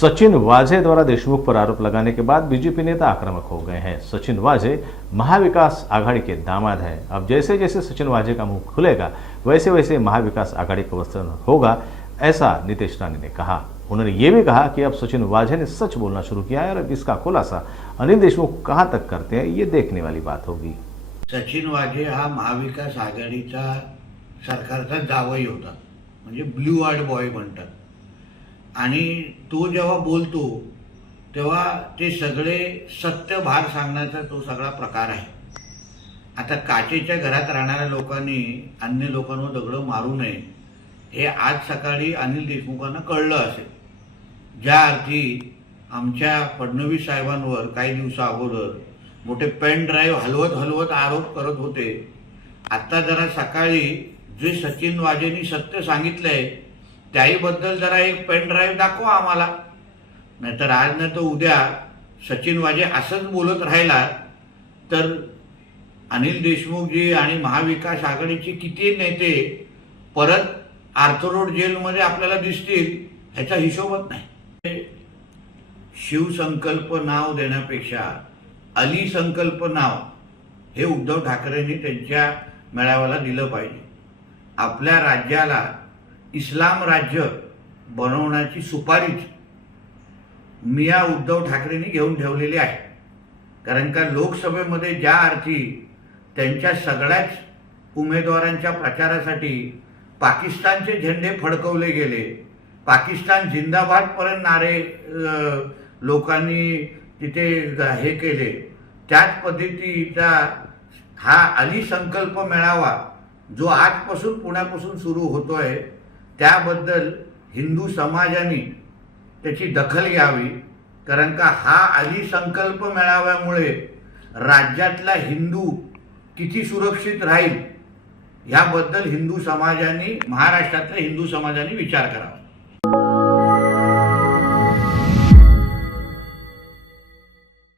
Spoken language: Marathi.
सचिन वाजे द्वारा देशमुख पर आरोप लगाने के बाद बीजेपी नेता आक्रामक हो गए हैं। सचिन वाजे महाविकास आघाड़ी के दामाद हैं। अब जैसे जैसे सचिन वाजे का मुंह खुलेगा वैसे वैसे महाविकास आघाड़ी का विस्तार होगा, ऐसा नीतीश राणे ने कहा। उन्होंने ये भी कहा कि अब सचिन वाजे ने सच बोलना शुरू किया है और इसका खुलासा अनिल देशमुख कहां तक करते हैं ये देखने वाली बात होगी। सचिन वाजे हा महाविकास आघाडीचा सरकारचा जावई होता, म्हणजे ब्लू आर्ट बॉय म्हणतात। आणि तो जेव्हा बोलतो तेव्हा ते सगळे सत्य भार सांगण्याचा तो सगळा प्रकार आहे। आता काचेच्या घरात राहणाऱ्या लोकांनी अन्य लोकांवर दगड मारू नये हे आज सकाळी अनिल देशमुखांना कळलं असेल। ज्या अर्थी आमच्या फडणवीस साहेबांवर काही दिवसा अगोदर मोठे पेन ड्राईव्ह हलवत आरोप करत होते, आता जरा सकाळी जे सचिन वाजेंनी सत्य सांगितलंय त्याहीबद्दल जरा एक पेन ड्राईव्ह दाखवा आम्हाला, नाहीतर आज नाही तर उद्या सचिन वाजे असंच बोलत राहिला तर अनिल देशमुखजी आणि महाविकास आघाडीचे किती नेते परत आर्थरोड जेलमध्ये आपल्याला दिसतील ह्याचा हिशोबच नाही। शिवसंकल्प नाव देण्यापेक्षा अली संकल्प नाव हे उद्धव ठाकरेंनी त्यांच्या मेळाव्याला दिलं पाहिजे। आपल्या राज्याला इस्लाम राज्य बनवण्याची सुपारीच मिया उद्धव ठाकरेंनी घेऊन ठेवलेली आहे। कारण का लोकसभेमध्ये ज्या अर्थी त्यांच्या सगळ्याच उमेदवारांच्या प्रचारासाठी पाकिस्तानचे झेंडे फडकवले गेले, पाकिस्तान जिंदाबाद पर्यंत नारे लोकांनी तिथे हे केले, त्याच पद्धतीचा हा अली संकल्प मेळावा जो आजपासून पुण्यापासून सुरू होतोय त्याबद्दल हिंदू समाजाने त्याची दखल घ्यावी। कारण का हा अली संकल्प मेळाव्यामुळे राज्यातला हिंदू किती सुरक्षित राहील याबद्दल हिंदू समाजाने, महाराष्ट्रातल्या हिंदू समाजाने विचार करावा।